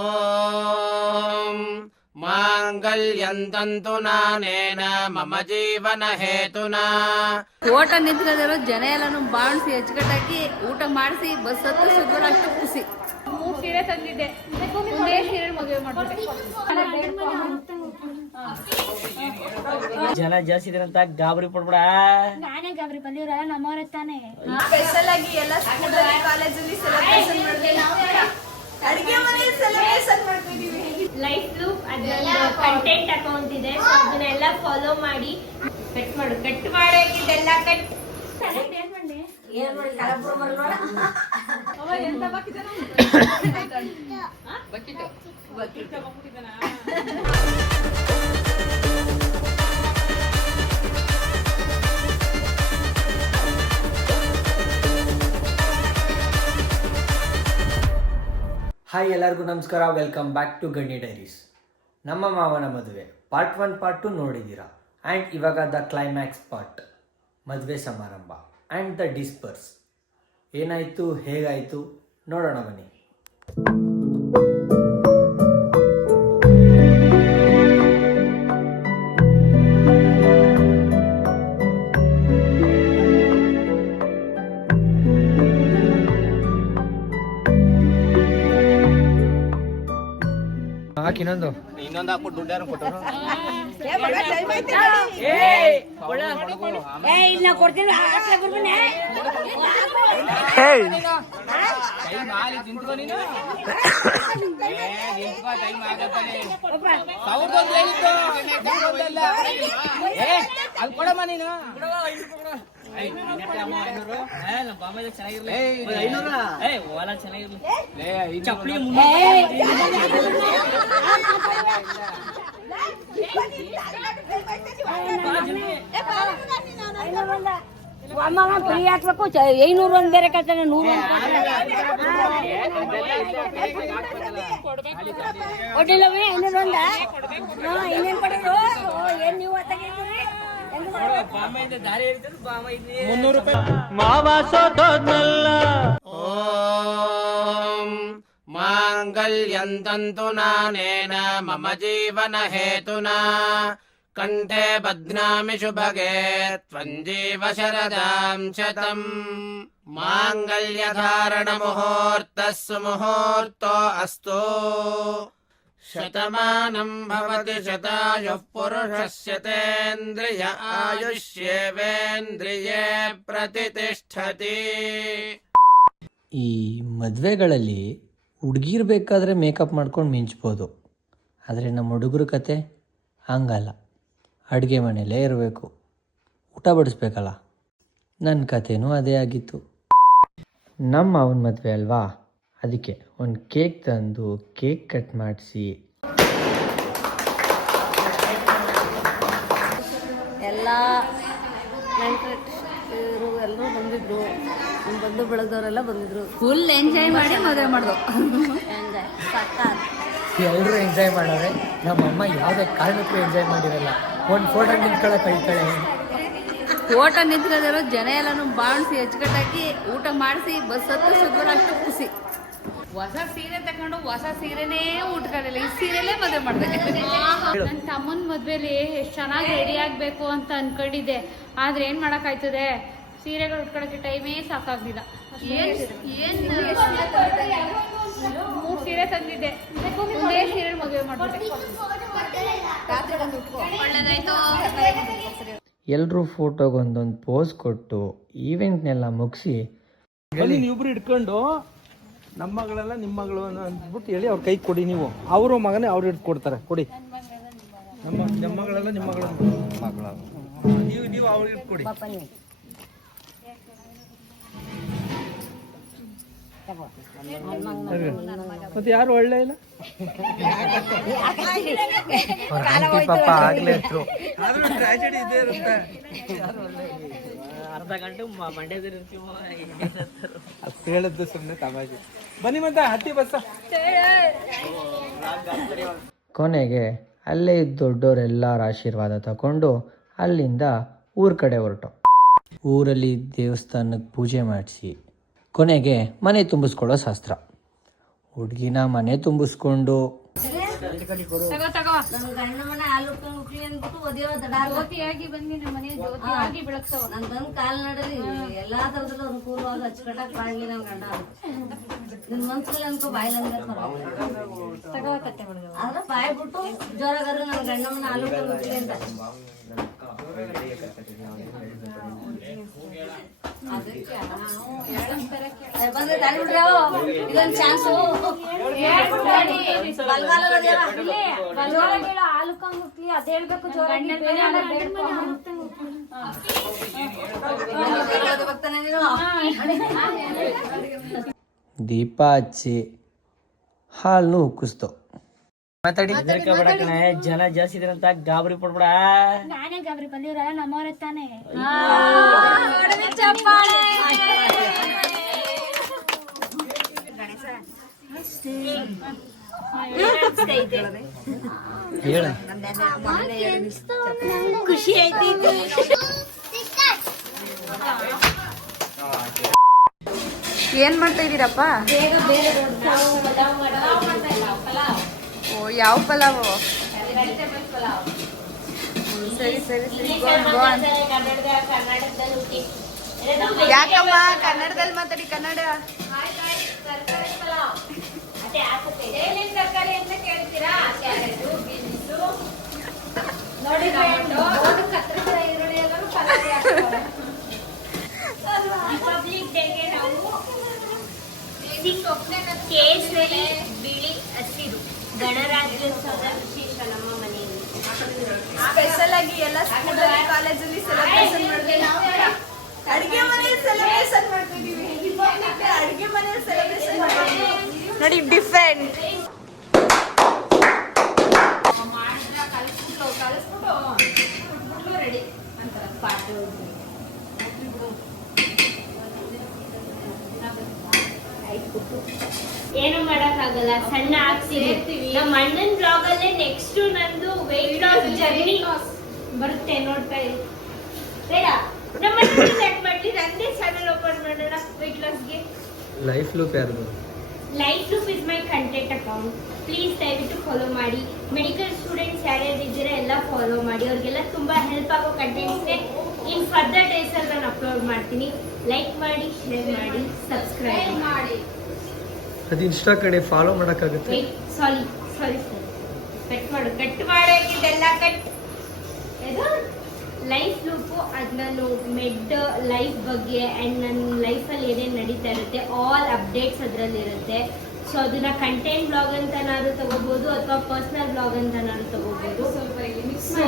ಓಂ ಮಾಂಗಲ್ಯಂತಂತು ನಾನೇನ ಮಮ ಜೀವನ ಹೇತುನಾ. ಓಟ ನಿಂತ್ಕೊಂಡಿರೋ ಜನ ಎಲ್ಲಾನು ಬಾಣಿಸಿ ಅಚ್ಚುಕಟ್ಟಾಗಿ ಊಟ ಮಾಡಿಸಿ ಬಸ್ ಹತ್ತು ಸುದ್ವರ ಅಷ್ಟು ಖುಷಿ. 3 ಸೀರೆ ತಂದಿದ್ದೆ, ಒಂದೇ ಸೀರೆ ಮದುವೆ ಮಾಡ್ಬಿಟ್ಟೆ. ಜನ ಜಾಸ್ತಿ ಇದ್ರೆ ಅಂತ ಗಾಬರಿ ಪಡ್ಬೇಡ. ನಾನೇ ಗಾಬರಿ, ಬಂದಿವ್ರಲ್ಲ ನಮ್ಮವ್ರ ತಾನೆ. ಸ್ಪೆಷಲ್ ಆಗಿ ಎಲ್ಲ ಸ್ಕೂಲಲ್ಲಿ ಕಾಲೇಜಲ್ಲಿ ಸೆಲೆಬ್ರೇಷನ್ ಮಾಡ್ತೀವಿ, ಅಡಿಗೆ ಮನೆಯಲ್ಲಿ ಸೆಲೆಬ್ರೇಷನ್ ಮಾಡ್ತಿದೀವಿ. ಲೈಫ್ ಲೂಪ್ ಅದೊಂದು ಕಂಟೆಂಟ್ ಅಕೌಂಟ್ ಇದೆ, ಸೊ ಅದನ್ನೆಲ್ಲ ಫಾಲೋ ಮಾಡಿ ಕಟ್ ಮಾಡೋಕ್ಕಿದೆಲ್ಲ ಕಟ್. ಏನ್ ಮಾಡಿ ಎಂತ ಹಾಯ್, ಎಲ್ಲರಿಗೂ ನಮಸ್ಕಾರ. ವೆಲ್ಕಮ್ ಬ್ಯಾಕ್ ಟು ಗಣಿ ಡೈರೀಸ್. ನಮ್ಮ ಮಾವನ ಮದುವೆ ಪಾರ್ಟ್ 1 ಪಾರ್ಟ್ 2 ನೋಡಿದ್ದೀರಾ. ಆ್ಯಂಡ್ ಇವಾಗ ದ ಕ್ಲೈಮ್ಯಾಕ್ಸ್ ಪಾರ್ಟ್, ಮದುವೆ ಸಮಾರಂಭ ಆ್ಯಂಡ್ ದ ಡಿಸ್ಪರ್ಸ್. ಏನಾಯಿತು, ಹೇಗಾಯಿತು ನೋಡೋಣ ಬನ್ನಿ. ಇನ್ನೊಂದು ಹಾಕ್ಬಿಟ್ಟು ದುಡ್ಡು ಯಾರು ಕೊಟ್ಟರು? ಕೊಡಮ್ಮ ನೀನು. ಫ್ರೀ ಹಾಕ್ಬೇಕು, 500 ಒಂದ್ ಬೇರೆ ಕಳ್ತಾನೆ, 100 ಕೊಟ್ಟಿಲ್ಲವೇ? 500 ಒಂದ ಇನ್ನೇನ್ ಕೊಡೋದು? ಏನ್ ನೀವು ಓಂ ಮಾಂಗಲ್ಯಂತಂತು ನಾನೇನ ಮಮ ಜೀವನ ಹೇತುನಾ ಕಂಠೆ ಬಧ್ನಾಮಿ ಶುಭಗೆ ತ್ವಂ ಜೀವ ಶರದಾಂ ಶತಂ. ಮಾಂಗಲ್ಯಧಾರಣ ಮುಹೂರ್ತಸ್ಸು ಮುಹೂರ್ತೋ ಅಸ್ತು. ಶತಮಾನಂ ಭವತಿ ಶತಾಯುಃ ಪುರುಷಸ್ಯ ತೇಂದ್ರಿಯ ಆಯುಷ್ಯೇವೇಂದ್ರಿಯೇ ಪ್ರತಿಷ್ಠತಿ. ಈ ಮದುವೆಗಳಲ್ಲಿ ಹುಡುಗಿರು ಬೇಕಾದರೆ ಮೇಕಪ್ ಮಾಡ್ಕೊಂಡು ಮಿಂಚ್ಬೋದು, ಆದರೆ ನಮ್ಮ ಹುಡುಗರ ಕತೆ ಹಂಗಲ್ಲ. ಅಡುಗೆ ಮನೆಯಲ್ಲೇ ಇರಬೇಕು, ಊಟ ಬಡಿಸ್ಬೇಕಲ್ಲ. ನನ್ನ ಕತೆನೂ ಅದೇ ಆಗಿತ್ತು. ನಮ್ಮ ಅವನ ಮದುವೆ ಅಲ್ವಾ, ಅದಕ್ಕೆ ಒಂದು ಕೇಕ್ ತಂದು ಕೇಕ್ ಕಟ್ ಮಾಡಿಸಿ ಎಲ್ಲ ಎಲ್ಲರೂ ಬಂದಿದ್ರು, ಬಂದು ಬೆಳೆದವರೆಲ್ಲ ಬಂದಿದ್ರು. ಫುಲ್ ಎಂಜಾಯ್ ಮಾಡಿ ಮದುವೆ ಮಾಡ್ದು. ಎಂಜಾಯ್ ಸಕ್ಕತ್. ಎಲ್ಲರೂ ಎಂಜಾಯ್ ಮಾಡೋರೆ. ನಮ್ಮಮ್ಮ ಯಾವುದೇ ಕಾರಣಕ್ಕೂ ಎಂಜಾಯ್ ಮಾಡಿರಲ್ಲ. ಒಂದು ಫೋಟೋ ನಿಂತ್ಕೊಳ್ಳೋಕೆ ಕಳಿತಾಳೆ. ಫೋಟೋ ನಿಂತ್ಕೊಂಡಿರೋ ಜನ ಎಲ್ಲಾನು ಬಾಣಿಸಿ ಅಚ್ಚುಕಟ್ಟಾಗಿ ಊಟ ಮಾಡಿಸಿ ಬಸ್ ಹತ್ತು ಸುದ್ವರ ಅಷ್ಟು ಖುಷಿ. ಹೊಸ ಸೀರೆ ತಗೊಂಡು ಹೊಸ ಸೀರೆನೇ ಉಟ್ಕೊಂಡಿಲ್ಲ, ಈ ಸೀರೆಲೇ ಮದುವೆ ಮಾಡಿದೆ. ನನ್ನ ತಮ್ಮನ ಮದ್ವೆಲಿ ಎಷ್ಟು ಚೆನ್ನಾಗಿ ರೆಡಿ ಆಗ್ಬೇಕು ಅಂತ ಅನ್ಕೊಂಡಿದ್ದೆ, ಆದ್ರೆ ಏನ್ ಮಾಡಕ್ಕಾಯ್ತದೆ, ಸೀರೆಗಳು ಉಟ್ಕೊಳಕ್ಕೆ ಟೈಮೇ ಸಾಕಾಗ್ಲಿಲ್ಲ. 3 ಸೀರೆ ತಂದಿದ್ದೆ, ಒಂದೇ ಸೀರೆ ಮದುವೆ ಮಾಡ್ಬಿಟ್ಟೆ. ಎಲ್ಲರೂ ಫೋಟೋಗೊಂದೊಂದು ಪೋಸ್ ಕೊಟ್ಟು ಈವೆಂಟ್ನೆಲ್ಲ ಮುಗಿಸಿ ನೀವಿಬ್ರು ಇಟ್ಕೊಂಡು ನಮ್ಮ ಮಗಳೆಲ್ಲ ನಿಮ್ಮ ಮಗಳು ಅಂದ್ಬಿಟ್ಟು ಹೇಳಿ ಅವ್ರ ಕೈ ಕೊಡಿ. ನೀವು ಅವರು ಮಗನೇ ಅವ್ರು ಹಿಡ್ದು ಕೊಡ್ತಾರೆ. ಕೊಡಿ, ನಮ್ಮ ಮಗಳೆಲ್ಲ ನಿಮ್ಮ ಮಗಳು ನೀವು ಅವ್ರಿಗೆ ಇಟ್ಕೊಡಿ. ಮತ್ತೆ ಯಾರು ಒಳ್ಳೆ ಇಲ್ಲ, ಪಾಪ ಆಗ್ಲೇ ಇದ್ರು. ಟ್ರಾಜಿಡಿ ಇದೆ ಇರುತ್ತೆ. ಅರ್ಧ ಗಂಟೆ ಮಂಡ್ಯದಲ್ಲಿ ಅಷ್ಟು ಹೇಳಿದ್ದು ಸುಮ್ಮನೆ ತಮಾಷೆ. ಬನ್ನಿ ಮತ್ತೆ ಹತ್ತಿ ಬಸ್ಸ. ಕೊನೆಗೆ ಅಲ್ಲೇ ಇದ್ದ ದೊಡ್ಡವರೆಲ್ಲರ ಆಶೀರ್ವಾದ ತಗೊಂಡು ಅಲ್ಲಿಂದ ಊರ ಕಡೆ ಹೊರಟು. ಊರಲ್ಲಿ ದೇವಸ್ಥಾನಕ್ಕೆ ಪೂಜೆ ಮಾಡಿಸಿ ಕೊನೆಗೆ ಮನೆ ತುಂಬಿಸ್ಕೊಳ್ಳೋ ಶಾಸ್ತ್ರ. ಹುಡುಗಿನ ಮನೆ ತುಂಬಿಸ್ಕೊಂಡು ಜ್ಯೋತಿಯಾಗಿ ಬಂದು ನಮ್ಮ ಮನೆ ಜ್ಯೋತಿಯಾಗಿ ಬೆಳಗ್ಸವ. ನನ್ ಬಂದ್ ಕಾಲ್ ನಡಲಿ ಎಲ್ಲಾ ತರದಲ್ಲೂ ಅನುಕೂಲವಾಗಿ ಹಚ್ಕಟ್ಟಕ್ ಬಾಳ್ಲಿ ನನ್ ಗಂಡ ನಿನ್ ಮನ್ಸಲ್ಲಿ ಅನ್ಕೋ ಬಾಯ್ಲ ಆದ್ರೆ ಬಾಯ್ ಬಿಟ್ಟು ಜೋರಾಗಾದ್ರು ನನ್ ಗಂಡಮ್ಮನ ಹಾಲು ಉಟ್ಕೊಂಡ್ ಅಂತ ಬಂದ್ರೆ ದಾರಿ ಬಿಡ್ರಿ ಇದೊಂದು ಚಾನ್ಸು ಹಾಲು ಮುಟ್ಲಿ ಅದ್ ಹೇಳ್ಬೇಕು ಜೋರಾಗಿ. ದೀಪ ಹಚ್ಚಿ ಹಾಲ್ನು ಉಕ್ಕಿಸ್ತು. ಮಾತಾಡಿ. ಜನ ಜಾಸ್ತಿ ಇದ್ರಂತ ಗಾಬರಿ ಪಡ್ಬೇಡ. ನಾನೇ ಗಾಬರಿ ಬಂದಿವ್ರಲ್ಲ ನಮ್ಮವ್ರೆ ತಾನೇ. ಹೇಳ. ಖುಷಿ ಐತಿ. ಏನ್ ಮಾಡ್ತಾ ಇದೀರಪ್ಪ? ಓ ಯಾವ ಪಲಾವು? ಸರಿ ಸರಿ ಸರಿ. ಯಾಕಮ್ಮ ಕನ್ನಡದಲ್ಲಿ ಮಾತಾಡಿ? ಕನ್ನಡ ರಿಪಬ್ಲಿಕ್ ಡೇಗೆ ನಾವು ಕೇಸರಿ ಬಿಳಿ ಹಸಿರು ಗಣರಾಜ್ಯೋತ್ಸವದ ವಿಶೇಷ ನಮ್ಮ ಮನೆಯಲ್ಲಿ ಸ್ಪೆಷಲ್ ಆಗಿ ಎಲ್ಲ ಸ್ಕೂಲಲ್ಲಿ ಕಾಲೇಜಲ್ಲಿ ಸೆಲೆಬ್ರೇಷನ್ ಮಾಡ್ತೀವಿ. ಅಡಿಗೆ ಮನೆ ಸೆಲೆಬ್ರೇಷನ್ ಮಾಡ್ತಿದೀವಿ. ಅಡಿಗೆ ಮನೆ ಸೆಲೆಬ್ರೇಷನ್ ಮಾಡ್ತೀವಿ ನೋಡಿ. ಡಿಫ್ರೆಂಟ್ ಕಲಿಸ್ಬಿಟ್ಟು ರೆಡಿ ಅಂತಾರೆ ಪಾಠ. ಏನು ಮಾಡಕ್ಕಾಗಲ್ಲ, ಸಣ್ಣ ಆಗ್ತೀವಿ. ನಮ್ಮ ಅಣ್ಣನ್ ಬ್ಲಾಗ್ ಅಲ್ಲೇ ನೆಕ್ಸ್ಟ್ ನಂದು ವೆಯ್ಟ್ ಲಾಸ್ ಜರ್ನಿ ಬರುತ್ತೆ, ನೋಡ್ತಾ ಇರಿ. ಬೇಡ ನಮ್ಮ ಸ್ಟಾರ್ಟ್ ಮಾಡ್ಲಿ, ನಂದೇ ಚಾನಲ್ ಓಪನ್ ಮಾಡೋಣ ವೆಯ್ಟ್ ಲಾಸ್ಗೆ. ಲೈಫ್ ಲೂಪ್ ಯಾರ್ದು? Life loop is my content account. Please ದಯವಿಟ್ಟು ಫಾಲೋ ಮಾಡಿ. ಮೆಡಿಕಲ್ ಸ್ಟೂಡೆಂಟ್ಸ್ ಯಾರ್ಯಾರು ಇದ್ದೀರಾ ಎಲ್ಲ ಫಾಲೋ ಮಾಡಿ. ಅವ್ರಿಗೆಲ್ಲ ತುಂಬಾ ಹೆಲ್ಪ್ ಆಗೋ ಕಂಟೆಂಟ್ಸ್ನೇ ಇನ್ ಫರ್ದರ್ ಡೇಸ್ ಅಲ್ಲಿ ನಾನು ಅಪ್ಲೋಡ್ ಮಾಡ್ತೀನಿ. ಲೈಕ್ ಮಾಡಿ, ಶೇರ್ ಮಾಡಿ, ಸಬ್ಸ್ಕ್ರೈಬ್ ಮಾಡಿ. ಅದು ಇನ್ಸ್ಟಾ ಕಡೆ ಫಾಲೋ ಮಾಡೋಕ್ಕಾಗುತ್ತೆ. ಸಾರಿ ಕಟ್ ಮಾಡೋಕ್ಕಿದೆಲ್ಲ ಕಟ್. ಇದು ಲೈಫ್ ಲೂಪು, ಅದು ನಾನು ಮೆಡ್ ಲೈಫ್ ಬಗ್ಗೆ ಆ್ಯಂಡ್ ನನ್ನ ಲೈಫಲ್ಲಿ ಏನೇನು ನಡೀತಾ ಇರುತ್ತೆ ಆಲ್ ಅಪ್ಡೇಟ್ಸ್ ಅದರಲ್ಲಿರುತ್ತೆ. ಸೊ ಅದನ್ನ ಕಂಟೆಂಟ್ ಬ್ಲಾಗ್ ಅಂತನಾದ್ರು ತಗೋಬಹುದು ಅಥವಾ ಪರ್ಸನಲ್ ಬ್ಲಾಗ್ ಅಂತನಾದ್ರು ತಗೋಬಹುದು. So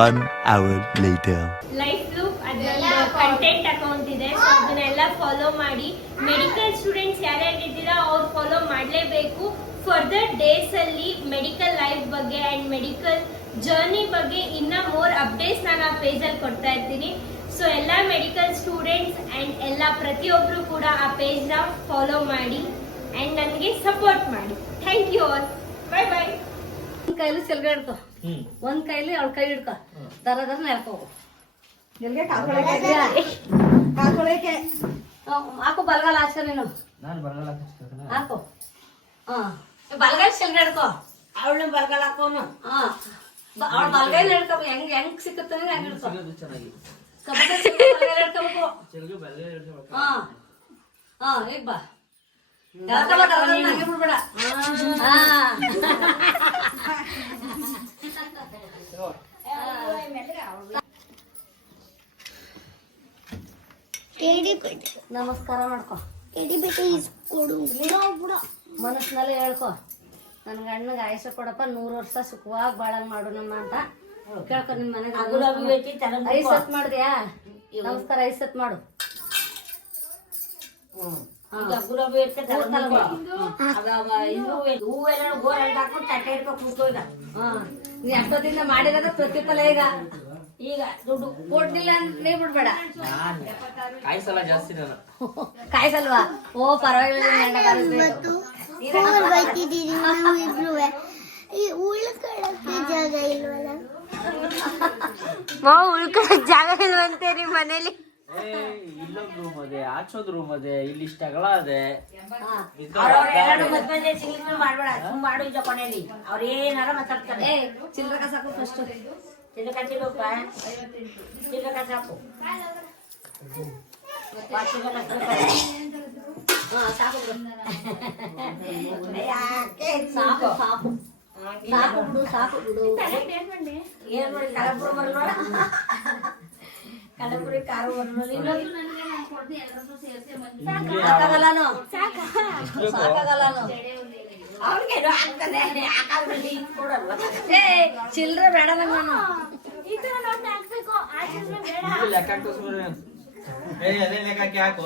One hour later. Life loop ಅದೊಂದು ಕಂಟೆಂಟ್ ಅಕೌಂಟ್ ಇದೆ. ಸೊ ಅದನ್ನೆಲ್ಲ ಫಾಲೋ ಮಾಡಿ. ಮೆಡಿಕಲ್ ಸ್ಟೂಡೆಂಟ್ಸ್ ಯಾರ್ಯಾರಿದ್ದೀರಾ ಅವ್ರು ಫಾಲೋ ಮಾಡಲೇಬೇಕು. ಫರ್ದರ್ ಡೇಸ್ ಅಲ್ಲಿ ಮೆಡಿಕಲ್ ಲೈಫ್ ಬಗ್ಗೆ ಅಂಡ್ ಮೆಡಿಕಲ್ ಜರ್ನಿ ಬಗ್ಗೆ ಇನ್ನ ಮೋರ್ ಅಪ್ಡೇಟ್ಸ್ ನಾನು ಆ ಪೇಜ್ ಅಲ್ಲಿ ಕೊಡ್ತಾ ಇರ್ತೀನಿ. ಸೊ ಎಲ್ಲ ಮೆಡಿಕಲ್ ಸ್ಟೂಡೆಂಟ್ಸ್ ಅಂಡ್ ಎಲ್ಲ ಪ್ರತಿಯೊಬ್ರು ಕೂಡ ಆ ಪೇಜ್ ನ ಫಾಲೋ ಮಾಡಿ ಅಂಡ್ ನನಗೆ ಸಪೋರ್ಟ್ ಮಾಡಿ. Thank you all. Bye bye. ಒಂದ್ ಕೈಲಿ ಸೆಲ್ಗೆ ಹಿಡ್ಕೊ, ಒಂದ್ ಕೈಲಿ ಅವಳ ಕೈ ಹಿಡ್ಕೊ, ದರ ನಡ್ಕೋ. ಹಾಕು ಬಲಗಾಲ ಆಚೆ ನೀನು ಹಾಕು. ಬಲಗಾಲ ಸೆಲ್ಗೆ ಹಿಡ್ಕೊ, ಅವಳನ್ನ ಬಲಗಾಲ ಹಾಕೋನು. ಅವಳ ಬಲಗೈ ಹಿಡ್ಕೊ. ಹೆಂಗ್ ಸಿಕ್ಕುತ್ತ ಹೆಂಗ್ ಹಿಡ್ಕೊ. ಹಿಡ್ಕೋಬೇಕು. ಈಗ ಬಾ. ಬಿಡ್ಬೇಡ. ನಮಸ್ಕಾರ ಮಾಡ್ಕೊ. ಮನಸ್ಸಿನಲ್ಲೇ ಹೇಳ್ಕೊ, ನನ್ ಗಂಡನಿಗೆ ಆಯುಷ್ಯ ಕೊಡಪ್ಪ, 100 ವರ್ಷ ಸುಖವಾಗಿ ಬಾಳಂಗ್ ಮಾಡು ನಮ್ಮ ಅಂತ ಕೇಳ್ಕೊ. ನಿಮ್ ಮನೆಗೆ 5 ಸತ್ ಮಾಡಿದ್ಯಾ? ನಮಸ್ಕಾರ 5 ಸತ್ ಮಾಡು. ನೀ ಹಬ್ಬದಿಂದ ಮಾಡಿರೋದ ಪ್ರತಿಫಲ. ಈಗ ದುಡ್ಡು ಕೊಡ್ಲಿಲ್ಲ ಅಂತ ನೀ ಬಿಡ್ಬೇಡ. ಕಾಯ್ಸಲ್ವಾ? ಓ ಪರವಾಗಿಲ್ಲ. ಉಳ್ಕೊಳಕ್ ಜಾಗ ಇಲ್ವಂತೆ ನಿಮ್ ಮನೇಲಿ. ಇಲ್ಲೊಂದು ರೂಮ್ ಅದೇ, ಆಚೊಂದು ರೂಮ್ ಅದೇ, ಇಲ್ಲಿ ಇಷ್ಟ ಅಗಲ ಅದೇ. ಎರಡು ಮದ್ವೆ ಸಿಗ್ಲಿಕ್ಕೆ ಮಾಡ್ಬೇಡ, ಸುಮ್ ಮಾಡು ಈಗ ಕೊನೆಯಲ್ಲಿ ಅವ್ರ ಏನಾರ ಮಾತಾಡ್ತಾರೆ. ಚಿಲ್ಲರೆ ಕಾಸು ಹಾಕು ಫಸ್ಟ್. ಚಿಲ್ಲಕ ಚಿಲ್ಲಕ ಚಿಲ್ಲಕ ಸಾಕು ಸಾಕು ಸಾಕು ಸಾಕು ಸಾಕು ಬಿಡು ಸಾಕು ಬಿಡು. ಏನ್ ಮಾಡಿ ಕಲಪುರ ಬರಲ್ಲ, ಕಲಪುರಿ ಕಾರು ಬರಲ್ಲ. ಸಾಕಾಗಲ್ಲನು ಸಾಕಾಗಲ್ಲನು ಅವ್ರಿಗೆ ಚಿಲ್ಲರೆ ಬೇಡ ನಾನು ಈ ತರ ನೋಟ್ ಹಾಕ್ಬೇಕು, ಆ ಚಿಲ್ಲರೆ ಬೇಡ. ಲೆಕ್ಕ ತೋರಿಸ್ಬಿಡ್ರಿ. ಅದೇ ಲೆಕ್ಕಕ್ಕೆ ಹಾಕು.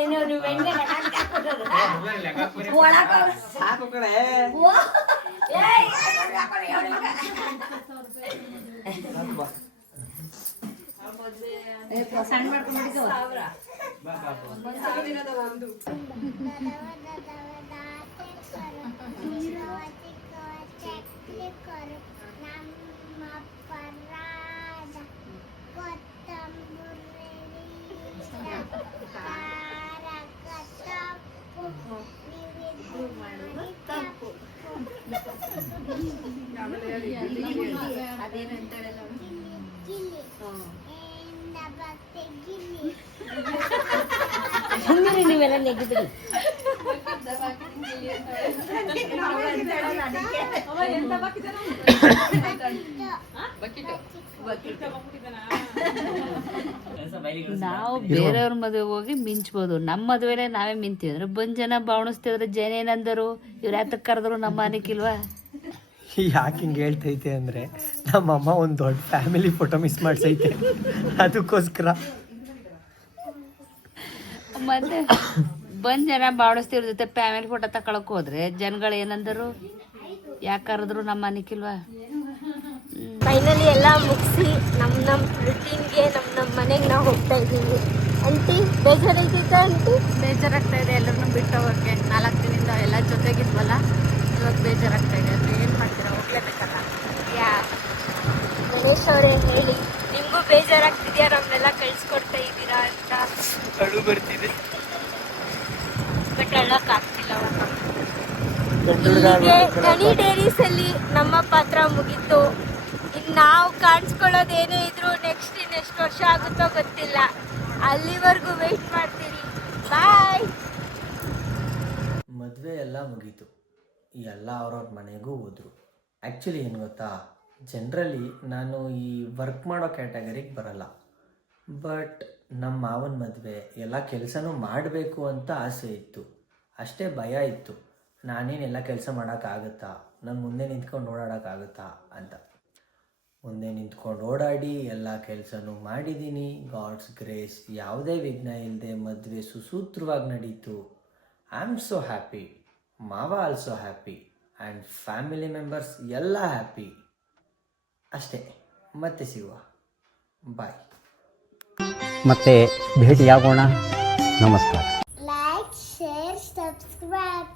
ಏನು ನೀವು ಹೆಂಗೆ ಸಾಕು ಕಡೆ. ಸಣ್ಣ ಮಾಡ್ಕೊಂಡು ಹಂಗಿರಿ ನೀವೆಲ್ಲ ನೆಗೆದ್ರಿ. ನಾವು ಬೇರೆಯವ್ರ ಮದುವೆ ಹೋಗಿ ಮಿಂಚ್ಬೋದು, ನಮ್ಮ ಮದುವೆಲೆ ನಾವೇ ಮಿಂತೀವಿ ಅಂದ್ರೆ ಬಂದ್ ಜನ ಬಾವಣಿಸ್ತಿದ್ರೆ ಜನ ಏನಂದರು, ಇವ್ರು ಯಾತಕ್ಕೆ ಕರೆದ್ರು ನಮ್ಮ ಮನೆಗಿಲ್ವಾ? ಯಾಕೆ ಹಿಂಗೆ ಹೇಳ್ತೈತೆ ಅಂದರೆ ನಮ್ಮಮ್ಮ ಒಂದು ದೊಡ್ಡ ಫ್ಯಾಮಿಲಿ ಫೋಟೋ ಮಿಸ್ ಮಾಡ್ಸೈತೆ, ಅದಕ್ಕೋಸ್ಕರ. ಮತ್ತೆ ಬಂದ್ ಜನ ಬಾವಣಿಸ್ತಿವ್ರ ಜೊತೆ ಫ್ಯಾಮಿಲಿ ಫೋಟೋ ತಕೊಳಕ್ ಹೋದ್ರೆ ಜನಗಳು ಏನಂದರು, ಯಾಕೆ ಕರೆದ್ರು ನಮ್ಮ ಮನೆಗಿಲ್ವಾ? ಫೈನಲಿ ಎಲ್ಲ ಮುಗಿಸಿ ನಮ್ಮ ರುಟೀನ್ಗೆ ನಮ್ಮ ಮನೆಗೆ ನಾವು ಹೋಗ್ತಾ ಇದ್ದೀವಿ. ಅಂಟಿ ಬೇಜಾರಾಯ್ತೈತ? ಅಂಟಿ ಬೇಜಾರಾಗ್ತಾ ಇದೆ, ಎಲ್ಲರನ್ನೂ ಬಿಟ್ಟು ಹೋಗೋಕ್ಕೆ. 4 ದಿನದಿಂದ ಎಲ್ಲ ಜೊತೆಗಿದ್ವಲ್ಲ, ಇವಾಗ ಬೇಜಾರಾಗ್ತಾ ಇದೆ. ಏನು ಮಾಡ್ತೀರಾ, ಹೋಗ್ಲೇಬೇಕಲ್ಲ. ಯಾ ಗಣೇಶ್ ಅವರೇ ಹೇಳಿ, ನಿಮಗೂ ಬೇಜಾರಾಗ್ತಿದ್ಯಾ ನಮ್ಮನ್ನೆಲ್ಲ ಕಳಿಸ್ಕೊಡ್ತಾ ಇದ್ದೀರಾ ಅಂತ? ಅಳು ಬರ್ತಿದೆ. ಬಟ್ ಹೇಳೋಕ್ಕಾಗ್ತಿಲ್ಲ. ಗಣಿ ಡೇರೀಸ್ ಅಲ್ಲಿ ನಮ್ಮ ಪಾತ್ರ ಮುಗೀತು. ಇನ್ನು ನಾವು ಕಾಣಿಸ್ಕೊಳ್ಳೋದೇನೇ ಇದ್ರು ನೆಕ್ಸ್ಟ್ ಇನ್ನೆಷ್ಟು ವರ್ಷ ಆಗುತ್ತೋ ಗೊತ್ತಿಲ್ಲ. ಅಲ್ಲಿವರೆಗೂ ವೆಯ್ಟ್ ಮಾಡ್ತೀನಿ. ಬಾಯ್. ಮದುವೆ ಎಲ್ಲ ಮುಗೀತು, ಎಲ್ಲ ಅವ್ರವ್ರ ಮನೆಗೂ ಹೋದರು. ಆ್ಯಕ್ಚುಲಿ ಏನು ಗೊತ್ತಾ, ಜನರಲಿ ನಾನು ಈ ವರ್ಕ್ ಮಾಡೋ ಕ್ಯಾಟಗರಿಗೆ ಬರಲ್ಲ. ಬಟ್ ನಮ್ಮ ಮಾವನ ಮದುವೆ ಎಲ್ಲ ಕೆಲಸನೂ ಮಾಡಬೇಕು ಅಂತ ಆಸೆ ಇತ್ತು, ಅಷ್ಟೇ ಭಯ ಇತ್ತು. ನಾನೇನೆಲ್ಲ ಕೆಲಸ ಮಾಡೋಕ್ಕಾಗುತ್ತಾ, ನಾನು ಮುಂದೆ ನಿಂತ್ಕೊಂಡು ಓಡಾಡೋಕ್ಕಾಗುತ್ತಾ ಅಂತ. ಮುಂದೆ ನಿಂತ್ಕೊಂಡು ಓಡಾಡಿ ಎಲ್ಲ ಕೆಲಸನೂ ಮಾಡಿದ್ದೀನಿ. ಗಾಡ್ಸ್ ಗ್ರೇಸ್, ಯಾವುದೇ ವಿಘ್ನ ಇಲ್ಲದೆ ಮದುವೆ ಸುಸೂತ್ರವಾಗಿ ನಡೀತು. ಐ ಆಮ್ ಸೋ ಹ್ಯಾಪಿ, ಮಾವ also happy, and family members ಎಲ್ಲ ಹ್ಯಾಪಿ. ಅಷ್ಟೇ, ಮತ್ತೆ ಸಿಗುವ, ಬಾಯ್. ಮತ್ತೆ ಭೇಟಿಯಾಗೋಣ. ನಮಸ್ಕಾರ. Like, share, subscribe.